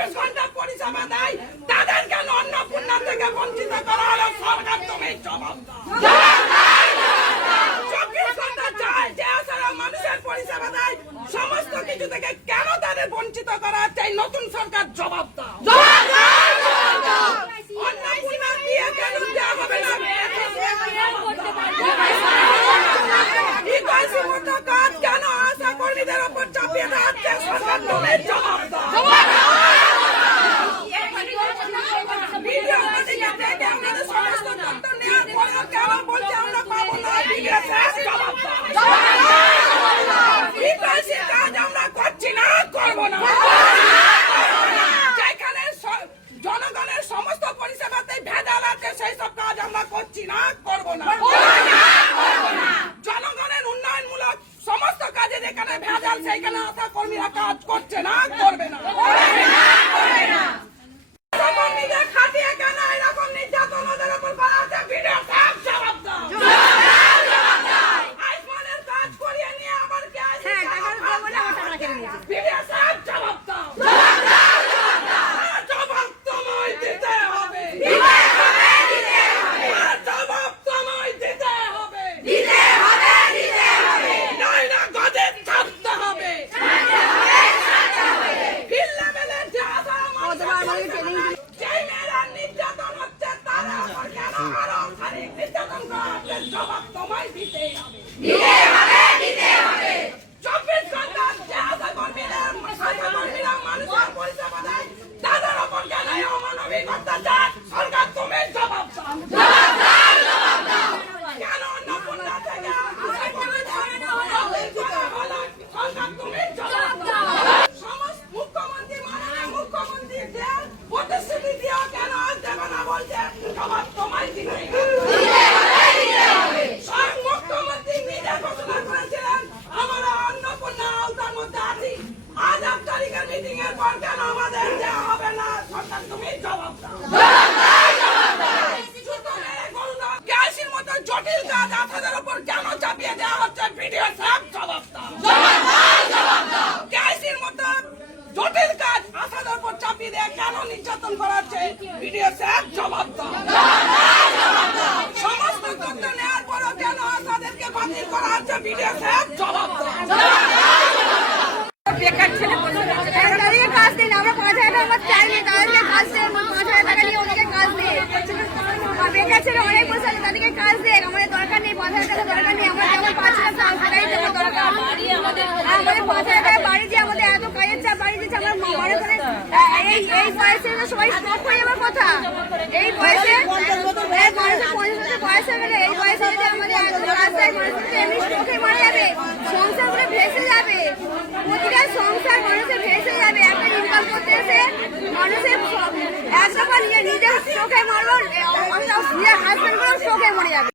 24 ঘন্টা পরিষেবা দেয় তাদের কেন অন্নপূর্ণা থেকে বঞ্চিত করা হলো? সরকার তুমি জবাব দাও। 24 ঘন্টা চায় যে আসলে মানুষের পরিষেবা দেয় সমস্ত কিছু থেকে কেন তাদের বঞ্চিত করা হচ্ছে? এই নতুন সরকার জবাব দাও। অন্নপূর্ণা দিয়ে কেন দেওয়া হবে না? কাজ কেন আশা কর্মীদের উপর চাপিয়ে দেওয়া হচ্ছে? সরকার তুমি জবাব দাও। সমস্ত তথ্য নেওয়ার পরেও কেন বলছে আমরা পাবো না? জবাব দাও। কাজ আমরা করছি না, করবো না। যেখানে জনগণের সমস্ত পরিষেবাতে ভেজাল আছে সেই সব কাজ আমরা করছি না, করবো না। জনগণের উন্নয়নমূলক সমস্ত কাজে যেখানে ভেজাল সেইখানে আশা কর্মীরা কাজ করছে না, করবে না। কর্মীদের খাটিয়ে কেন এরকম নির্যাতন ওদের উপর করা হচ্ছে? ভিডিও সাহেব জবাব দাও। আইসমানের কাজ করিয়ে নিয়ে আবার কে ভিডিও সাহেব জবাব দাও। জবাব তোমায় দিতে হবে। জবাব তোমায় দিতে হবে। নইলে গজে ছাড়তে হবে। ফিল্ড লেভেলের যে আশা যেই মেয়েরা নির্যাতন হচ্ছে তারা আবার কেন আরো শারীরিক নির্যাতন করা হচ্ছে? জবাব তোমায় দিতেই হবে। 24 ঘন্টা যে আশা কর্মীরা মানুষের পরিষেবা দেয় তাদের ওপর কেন অমানবিক অত্যাচার? সরকার তুমি জবাব দাও। কেন অন্নপূর্ণা থেকে আশা কর্মীদের করা হলো? সরকার তুমি জবাব দাও। সমস্ত মুখ্যমন্ত্রী মাননীয় মুখ্যমন্ত্রী যে প্রতিশ্রুতি দিয়েও কেন দেবে না বলছে? জবাব তোমায় দিতে হবে। স্বয়ং মুখ্যমন্ত্রী নিজে ঘোষণা করেছিলেন আমরা অন্নপূর্ণা আওতার মধ্যে আছি। আজ 8 তারিখের মিটিং এর পর কেন আমাদের দেওয়া হবে না? সরকার তুমি জবাব দাও। গ্যাসের মতো জটিল কাজ আপনাদের উপর কেন চাপিয়ে দেওয়া হচ্ছে? ভিডিও সাহেব জবাব দাও। গ্যাসের মতো জটিল কাজ আসাদের উপর চাপিয়ে দেওয়া কেন নির্যাতন করা হচ্ছে? ভিডিও সাহেব জবাব দাও। সমস্ত তথ্য নেওয়ার পরও কেন আসাদেরকে বাতিল করা হচ্ছে? ভিডিও সাহেব জবাব দাও। বেকার ছেলে তাদেরকে কাজ দিন। আমরা 5,000 টাকা আমার চাইনি, তাদেরকে কাজ দেন। 5,000 টাকা নিয়ে ওনাকে কাজ দিন। বেকার ছেলে অনেক বসে আছে, তাদেরকে কাজ দেন। আমাদের দরকার নেই 5,000 টাকা, দরকার নেই। আমরা যেমন 5 লাখ টাকা সেটাই দেবো দরকার। আমাদের 5,000 টাকা বাড়ি দিয়ে আমাদের এত কাজের চাপ বাড়ি দিচ্ছে। আমরা মনে করেন এই বয়সে সবাই স্টপ হয়ে যাওয়ার কথা। এই বয়সে মানুষের 50 বছর বয়স হয়ে গেলে এই বয়সে যদি আমাদের এত কাজ দেয় মানুষের এমনি স্ট্রোকে মারা যাবে, সংসারগুলো ভেসে যাবে। প্রতিটা সংসার মানুষের ভেসে যাবে। একটা ইনকাম করতে এসে মানুষের একদম নিজের চোখে মারবো, হাজবেন্ড গুলো চোখে মরে যাবে।